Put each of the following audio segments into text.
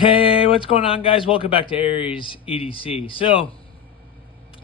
Hey, what's going on, guys? Welcome back to AriesEDC. So,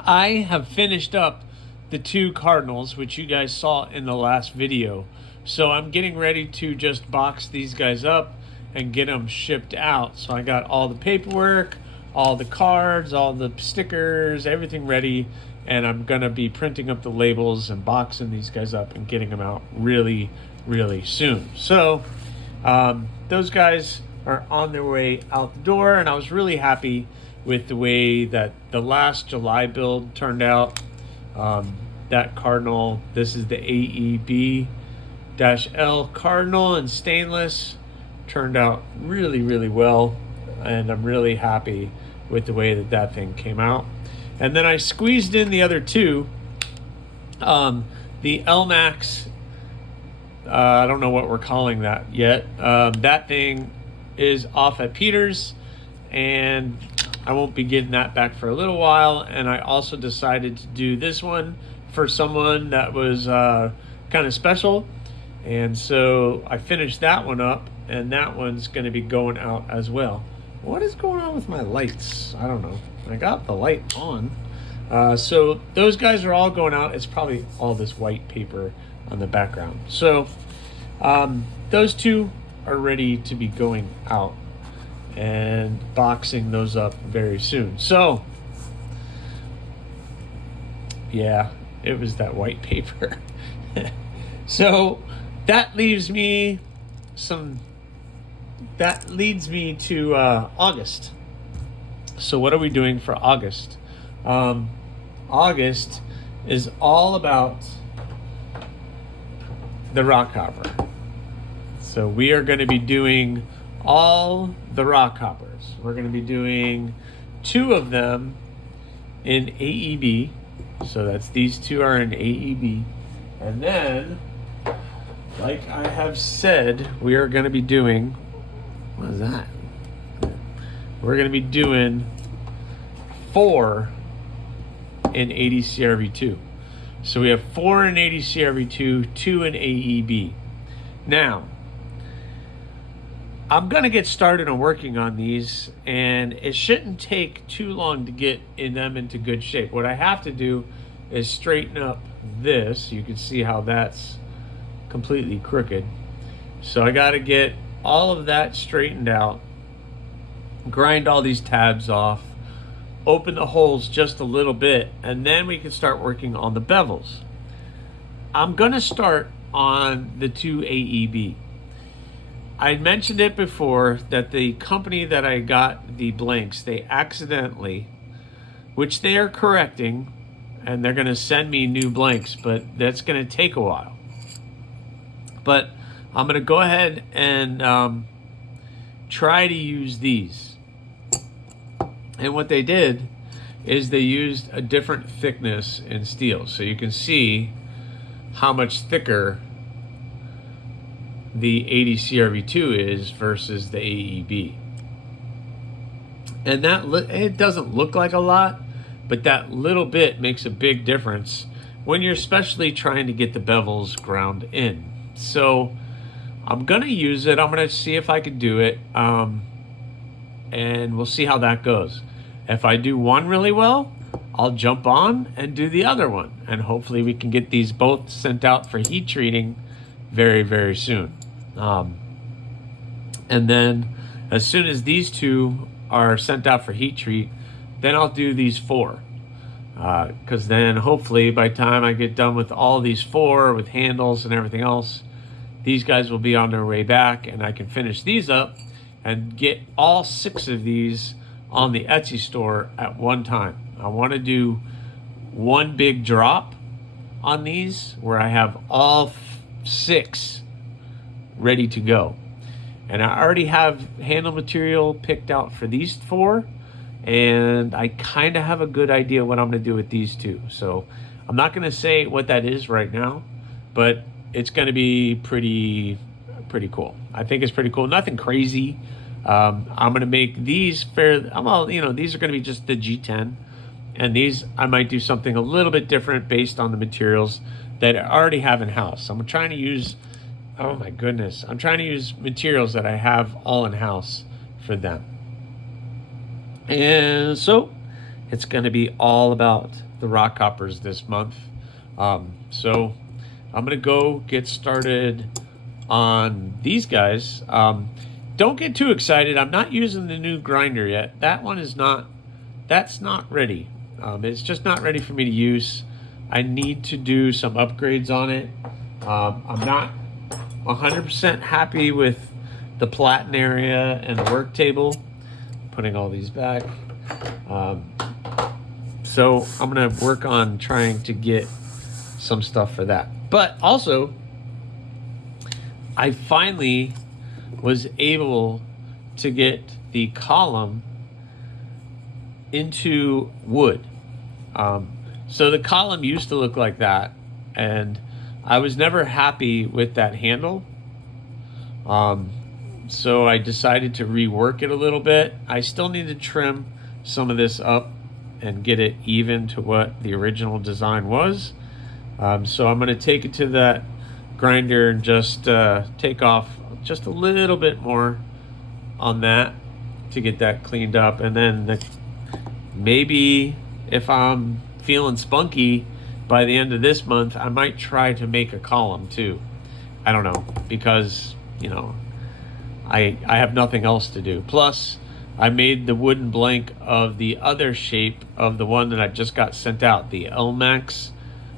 I have finished up the two Cardinals, which you guys saw in the last video. So, I'm getting ready to just box these guys up and get them shipped out. So, I got all the paperwork, all the cards, all the stickers, everything ready. And I'm going to be printing up the labels and boxing these guys up and getting them out really, really soon. So, those guys are on their way out the door, and I was really happy with the way that the last July build turned out. That Cardinal, this is the AEB-L Cardinal in stainless, turned out really, really well, and I'm really happy with the way that that thing came out. And then I squeezed in the other two, the LMAX, I don't know what we're calling that yet. That thing is off at Peter's, and I won't be getting that back for a little while. And I also decided to do this one for someone that was kind of special, and so I finished that one up, and that one's going to be going out as well. What is going on with my lights? I don't know. I got the light on. So those guys are all going out. It's probably all this white paper on the background. So those two are ready to be going out and boxing those up very soon. So yeah, it was that white paper. So that leaves me leads me to August. So what are we doing for August? August is all about the Rockhopper. So we are going to be doing all the Rockhoppers. We're going to be doing two of them in AEB. So that's these two are in AEB. And then, like I have said, we are going to be doing, what is that? We're going to be doing 4 in 80 CRV2. So we have 4 in 80 CRV2, 2 in AEB. Now, I'm going to get started on working on these, and it shouldn't take too long to get them into good shape. What I have to do is straighten up this. You can see how that's completely crooked. So I got to get all of that straightened out, grind all these tabs off, open the holes just a little bit, and then we can start working on the bevels. I'm going to start on the 2 AEB. I mentioned it before that the company that I got the blanks, they accidentally, which they are correcting, and they're going to send me new blanks, but that's going to take a while. But I'm going to go ahead and try to use these. And what they did is they used a different thickness in steel. So you can see how much thicker the 80 CRV2 is versus the AEB. And that it doesn't look like a lot, but that little bit makes a big difference when you're especially trying to get the bevels ground in. So I'm gonna use it. I'm gonna see if I can do it, and we'll see how that goes. If I do one really well, I'll jump on and do the other one, and hopefully we can get these both sent out for heat treating very, very soon. And then as soon as these two are sent out for heat treat, then I'll do these 4. Because then hopefully by the time I get done with all these 4 with handles and everything else, these guys will be on their way back, and I can finish these up and get all 6 of these on the Etsy store at one time. I want to do one big drop on these where I have all 6 ready to go. And I already have handle material picked out for these 4, and I kind of have a good idea what I'm going to do with these 2. So I'm not going to say what that is right now, but it's going to be pretty cool. I think it's pretty cool. Nothing crazy. I'm going to make these these are going to be just the G10, and these I might do something a little bit different based on the materials that I already have in house. I'm trying to use Oh my goodness. I'm trying to use materials that I have all in-house for them. And so it's going to be all about the Rockhoppers this month. So I'm going to go get started on these guys. Don't get too excited. I'm not using the new grinder yet. That one is not, that's not ready. It's just not ready for me to use. I need to do some upgrades on it. I'm not 100% happy with the platen area and the work table. Putting all these back. So I'm gonna work on trying to get some stuff for that. But also, I finally was able to get the column into wood. So the column used to look like that, and I was never happy with that handle. So I decided to rework it a little bit. I still need to trim some of this up and get it even to what the original design was. So I'm going to take it to that grinder and just take off just a little bit more on that to get that cleaned up. And then maybe if I'm feeling spunky by the end of this month, I might try to make a column too. I don't know, because, you know, I have nothing else to do. Plus, I made the wooden blank of the other shape of the one that I just got sent out, the LMAX.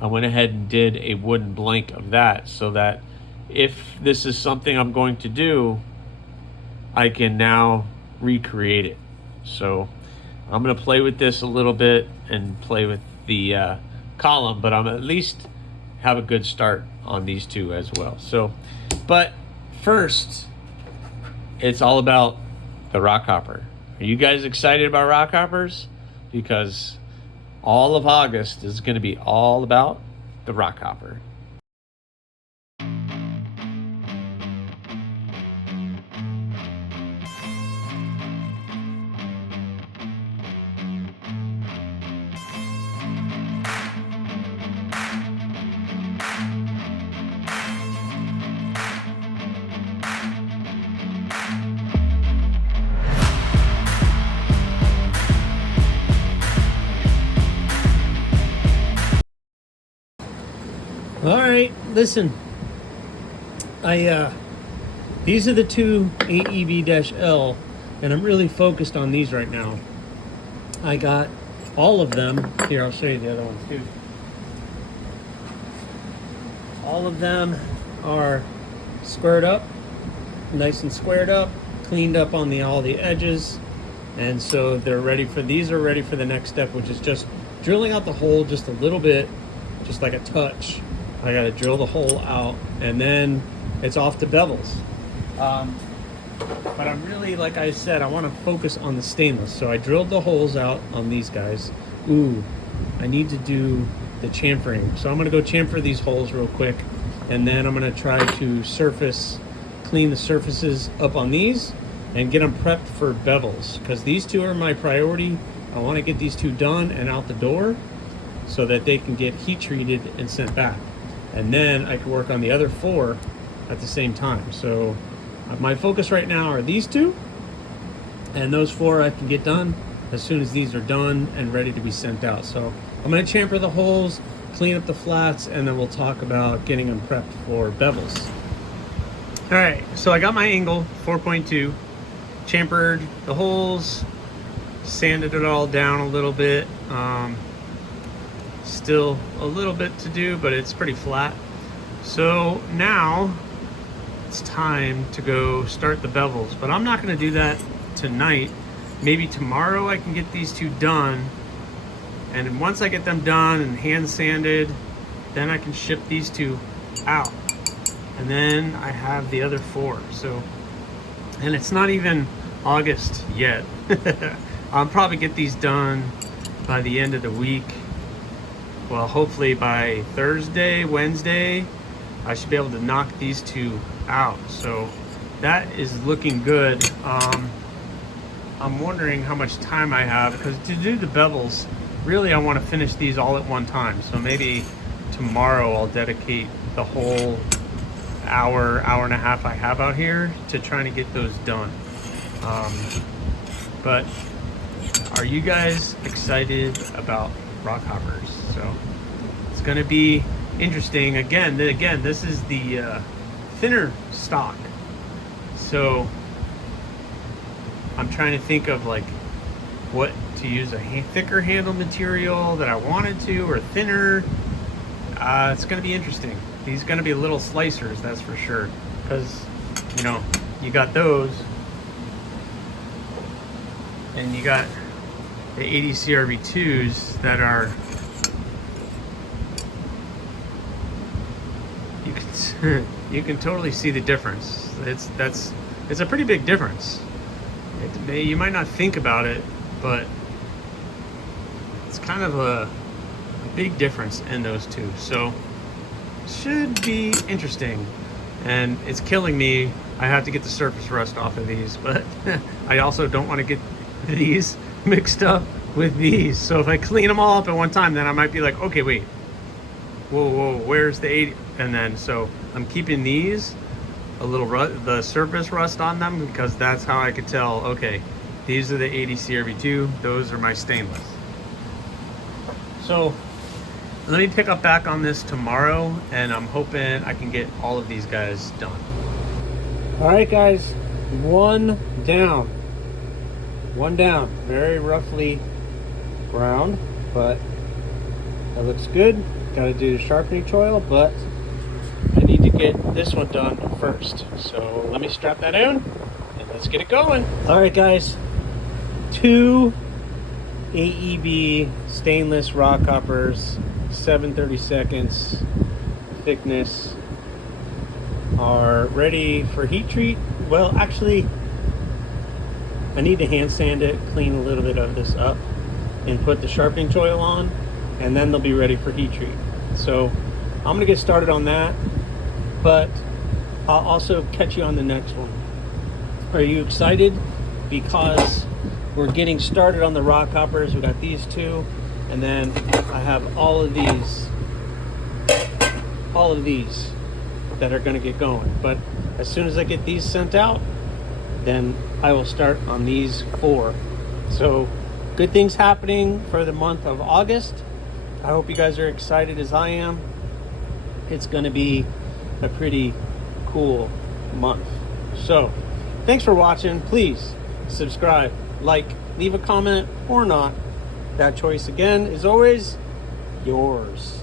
I went ahead and did a wooden blank of that so that if this is something I'm going to do, I can now recreate it. So I'm going to play with this a little bit and play with the column, but I'm at least have a good start on these two as well. So, but first, it's all about the Rockhopper. Are you guys excited about Rockhoppers? Because all of August is going to be all about the Rockhopper. All right, listen. These are the two AEB-L, and I'm really focused on these right now. I got all of them. Here, I'll show you the other ones too. All of them are squared up, nice and squared up, cleaned up on all the edges, and so they're ready for, these are ready for the next step, which is just drilling out the hole just a little bit, just like a touch. I got to drill the hole out, and then it's off to bevels. But I'm really, like I said, I want to focus on the stainless. So I drilled the holes out on these guys. Ooh, I need to do the chamfering. So I'm going to go chamfer these holes real quick, and then I'm going to try to clean the surfaces up on these and get them prepped for bevels, because these two are my priority. I want to get these two done and out the door so that they can get heat treated and sent back. And then I can work on the other four at the same time. So my focus right now are these two, and those four I can get done as soon as these are done and ready to be sent out. So I'm going to chamfer the holes, clean up the flats, and then we'll talk about getting them prepped for bevels. All right, so I got my angle 4.2, chamfered the holes, sanded it all down a little bit. Still a little bit to do, but it's pretty flat. So now it's time to go start the bevels, but I'm not going to do that tonight. Maybe tomorrow I can get these two done, and once I get them done and hand sanded, then I can ship these two out, and then I have the other four. So, and it's not even August yet. I'll probably get these done by the end of the week. Well, hopefully by Thursday, Wednesday, I should be able to knock these two out. So that is looking good. I'm wondering how much time I have, because to do the bevels, really I want to finish these all at one time. So maybe tomorrow I'll dedicate the whole hour and a half I have out here to trying to get those done. But are you guys excited about Rockhoppers? So it's going to be interesting. Again, this is the thinner stock. So I'm trying to think of like what to use, a thicker handle material that I wanted to, or thinner. It's going to be interesting. These are going to be little slicers, that's for sure, because you know, you got those and you got the ADC RV2s that are, you can totally see the difference. It's a pretty big difference. You might not think about it, but it's kind of a big difference in those two. So should be interesting. And it's killing me. I have to get the surface rust off of these, but I also don't want to get these mixed up with these. So if I clean them all up at one time, then I might be like, okay, wait, whoa, where's the 80? And then, so I'm keeping these a little the surface rust on them, because that's how I could tell, okay, these are the ADC RV2, those are my stainless. So let me pick up back on this tomorrow, and I'm hoping I can get all of these guys done. All right, guys, one down, very roughly ground, but that looks good. Got to do the sharpening choil, but I need to get this one done first. So let me strap that in and let's get it going. All right, guys, 2 AEB stainless Rockhoppers, 7/32 thickness, are ready for heat treat. Well, actually, I need to hand sand it, clean a little bit of this up, and put the sharpening choil on, and then they'll be ready for heat treat. So I'm gonna get started on that, but I'll also catch you on the next one. Are you excited? Because we're getting started on the Rockhoppers. We got these two, and then I have all of these that are going to get going. But as soon as I get these sent out, then I will start on these 4. So good things happening for the month of August. I hope you guys are excited as I am. It's going to be a pretty cool month. So thanks for watching. Please subscribe, like, leave a comment or not. That choice again is always yours.